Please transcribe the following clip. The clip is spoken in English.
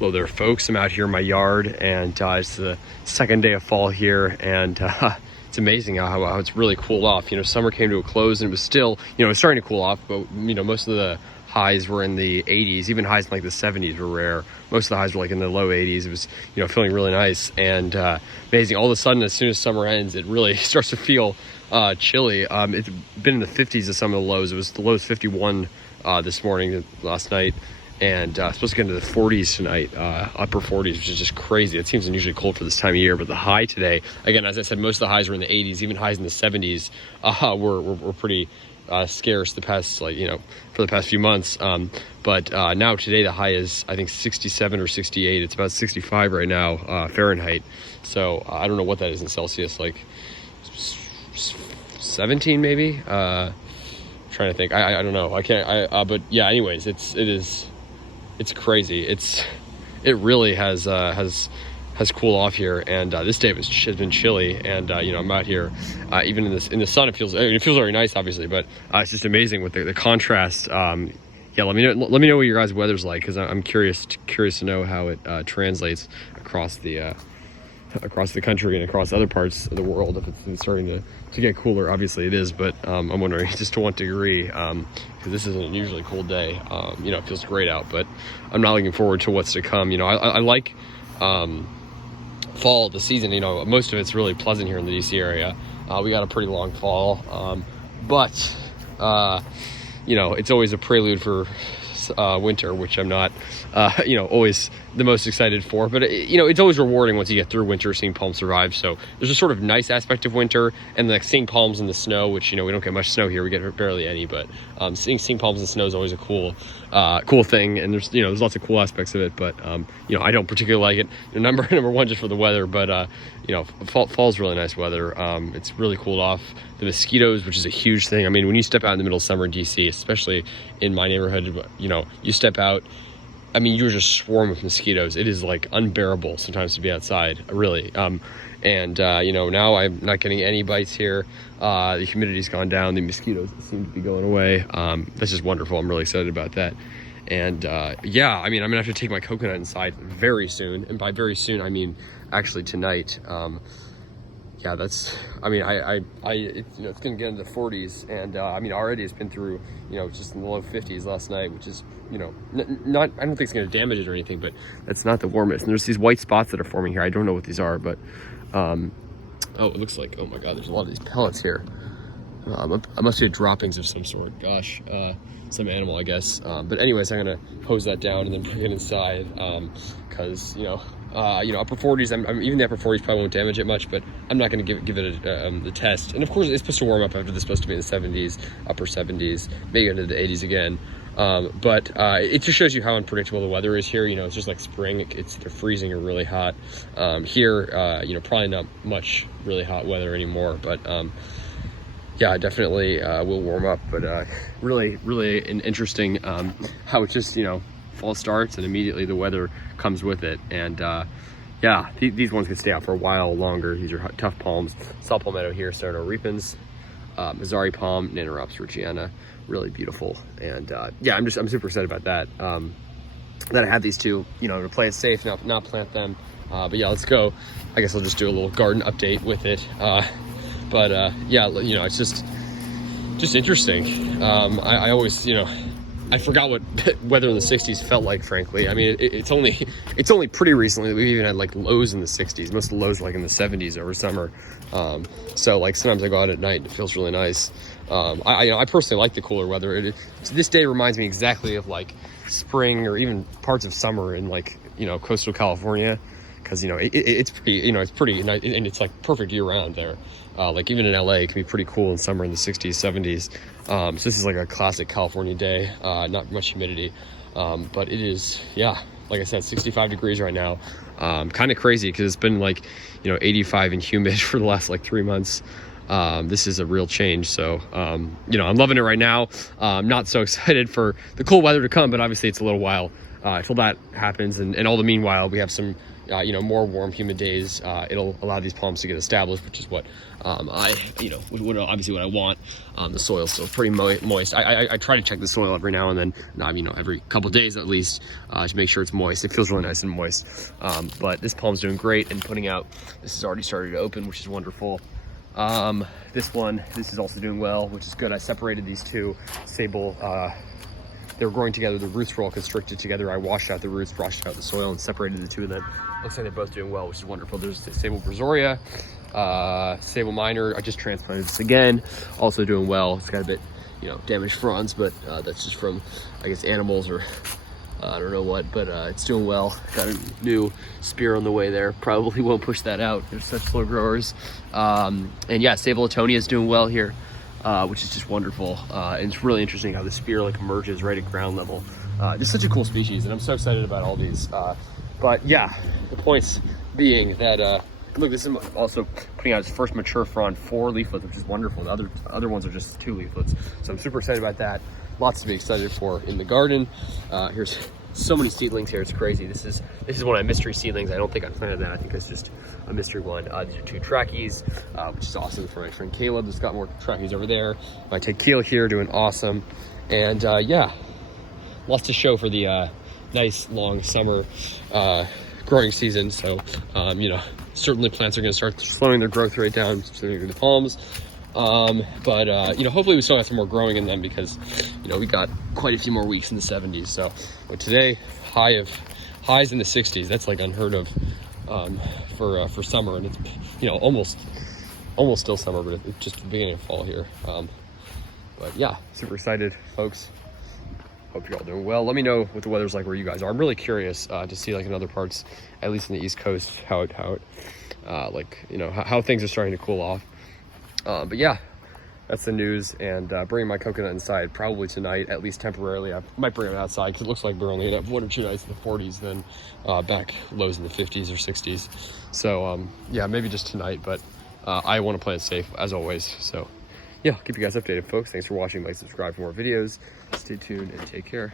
Hello there, folks. I'm out here in my yard, and it's the second day of fall here, and it's amazing how it's really cooled off. You know, summer came to a close, and it was still, you know, it's starting to cool off, but, you know, most of the highs were in the 80s. Even highs in like the 70s were rare. Most of the highs were like in the low 80s. It was, you know, feeling really nice and amazing. All of a sudden, as soon as summer ends, it really starts to feel chilly. It's been in the 50s at some of the lows. It was the lows 51 this morning, last night. And supposed to get into the 40s tonight, upper 40s, which is just crazy. It seems unusually cold for this time of year, but the high today, again, as I said, most of the highs were in the 80s, even highs in the 70s were pretty scarce the past, like, you know, for the past few months. But now today the high is, I think, 67 or 68. It's about 65 right now, Fahrenheit. So I don't know what that is in Celsius, like 17 maybe? Trying to think. I don't know. I can't. But yeah. Anyways, it's crazy. It really has cooled off here, and this day has been chilly, and you know, I'm out here even in the sun. It feels very nice, obviously, but it's just amazing with the contrast. Yeah, let me know what your guys' weather's like, because I'm curious to know how it translates across the country and across other parts of the world. If it's starting to get cooler, obviously it is, but I'm wondering just to what degree, because this is an unusually cold day. You know, it feels great out, but I'm not looking forward to what's to come. You know, I like fall, the season. You know, most of it's really pleasant here in the DC area. We got a pretty long fall, but you know, it's always a prelude for winter, which I'm not you know, always the most excited for, but you know, it's always rewarding once you get through winter, seeing palms survive. So there's a sort of nice aspect of winter, and like seeing palms in the snow, which, you know, we don't get much snow here, we get barely any, but seeing palms in the snow is always a cool thing, and there's, you know, there's lots of cool aspects of it, but you know, I don't particularly like it, you know, number one just for the weather, but you know, fall's really nice weather. It's really cooled off. The mosquitoes, which is a huge thing. I mean, when you step out in the middle of summer in DC, especially in my neighborhood, you know, you step out, I mean, you're just swarm with mosquitoes. It is like unbearable sometimes to be outside, really. And you know, now I'm not getting any bites here. The humidity's gone down. The mosquitoes seem to be going away. That's just wonderful. I'm really excited about that. And yeah, I mean, I'm gonna have to take my coconut inside very soon. And by very soon, I mean actually tonight. Yeah, that's, I mean, it's, you know, it's gonna get into the 40s, and I mean, already it's been through, you know, just in the low 50s last night, which is, you know, not, I don't think it's gonna damage it or anything, but that's not the warmest. And there's these white spots that are forming here. I don't know what these are, but oh, it looks like, oh my God, there's a lot of these pellets here. I must be droppings of some sort. Gosh, some animal, I guess. But anyways, I'm gonna hose that down and then bring it inside, because you know, upper 40s. I'm even the upper 40s probably won't damage it much, but I'm not going to give it the test. And of course, it's supposed to warm up after this. It's supposed to be in the 70s, upper 70s, maybe into the 80s again. But it just shows you how unpredictable the weather is here. You know, it's just like spring. It's either freezing or really hot. Here, you know, probably not much really hot weather anymore, but yeah, definitely will warm up. But really an interesting how it just, you know, fall starts and immediately the weather comes with it. And yeah, these ones can stay out for a while longer. These are tough palms. Saw palmetto here, Sereno repens, Mazari palm, Nanorops reggiana, really beautiful. And yeah, I'm super excited about that. That I have these two, you know, to play it safe, not plant them. But yeah, let's go. I guess I'll just do a little garden update with it. But yeah, you know, it's just interesting. I always, you know, I forgot what weather in the 60s felt like, frankly. I mean, it's only pretty recently that we've even had like lows in the 60s. Most of the lows are like in the 70s over summer. So like sometimes I go out at night and it feels really nice. I personally like the cooler weather. This day reminds me exactly of like spring or even parts of summer in, like, you know, coastal California. Because, you know, it's pretty, you know, it's pretty, and it's like perfect year round there. Like even in LA, it can be pretty cool in summer in the 60s, 70s. So this is like a classic California day, not much humidity. But it is, yeah, like I said, 65 degrees right now. Kind of crazy because it's been like, you know, 85 and humid for the last like 3 months. This is a real change. So, you know, I'm loving it right now. I'm not so excited for the cool weather to come, but obviously it's a little while until that happens. And all the meanwhile, we have some you know, more warm, humid days, it'll allow these palms to get established, which is what I, you know, obviously what I want. The soil's still pretty moist. I try to check the soil every now and then, you know, every couple of days at least, to make sure it's moist. It feels really nice and moist. But this palm's doing great and putting out. This has already started to open, which is wonderful. This is also doing well, which is good. I separated these two sable. They were growing together. The roots were all constricted together. I washed out the roots, brushed out the soil, and separated the two of them. Looks like they're both doing well, which is wonderful. There's the sable brazoria, sable minor. I just transplanted this again, also doing well. It's got a bit, you know, damaged fronds, but that's just from, I guess, animals or I don't know what, but it's doing well. Got a new spear on the way there. Probably won't push that out. They're such slow growers. And yeah, sable Latonia is doing well here, which is just wonderful. And it's really interesting how the spear like emerges right at ground level. It's such a cool species, and I'm so excited about all these. But yeah, the points being that, look, this is also putting out its first mature frond, 4 leaflets, which is wonderful. The other ones are just 2 leaflets. So I'm super excited about that. Lots to be excited for in the garden. Here's so many seedlings here. It's crazy. This is one of my mystery seedlings. I don't think I planted that. I think it's just a mystery one. These are 2 trachys, which is awesome for my friend Caleb. There's got more trachys over there. My tequila here doing awesome. And yeah, lots to show for the nice long summer growing season. So you know, certainly plants are going to start slowing their growth rate down, specifically the palms. But you know, hopefully we still have some more growing in them, because you know, we got quite a few more weeks in the 70s. So but today highs in the 60s. That's like unheard of for summer, and it's, you know, almost still summer, but it's just the beginning of fall here. But yeah, super excited, folks. Hope you're all doing well. Let me know what the weather's like where you guys are. I'm really curious to see, like, in other parts, at least in the East Coast, how it like, you know, how things are starting to cool off. But yeah, that's the news. And bringing my coconut inside probably tonight, at least temporarily. I might bring it outside because it looks like we're only gonna have 1 or 2 nights in the 40s, then back lows in the 50s or 60s. So yeah, maybe just tonight, but I want to play it safe as always. So yeah, I'll keep you guys updated, folks. Thanks for watching. Like, subscribe for more videos. Stay tuned and take care.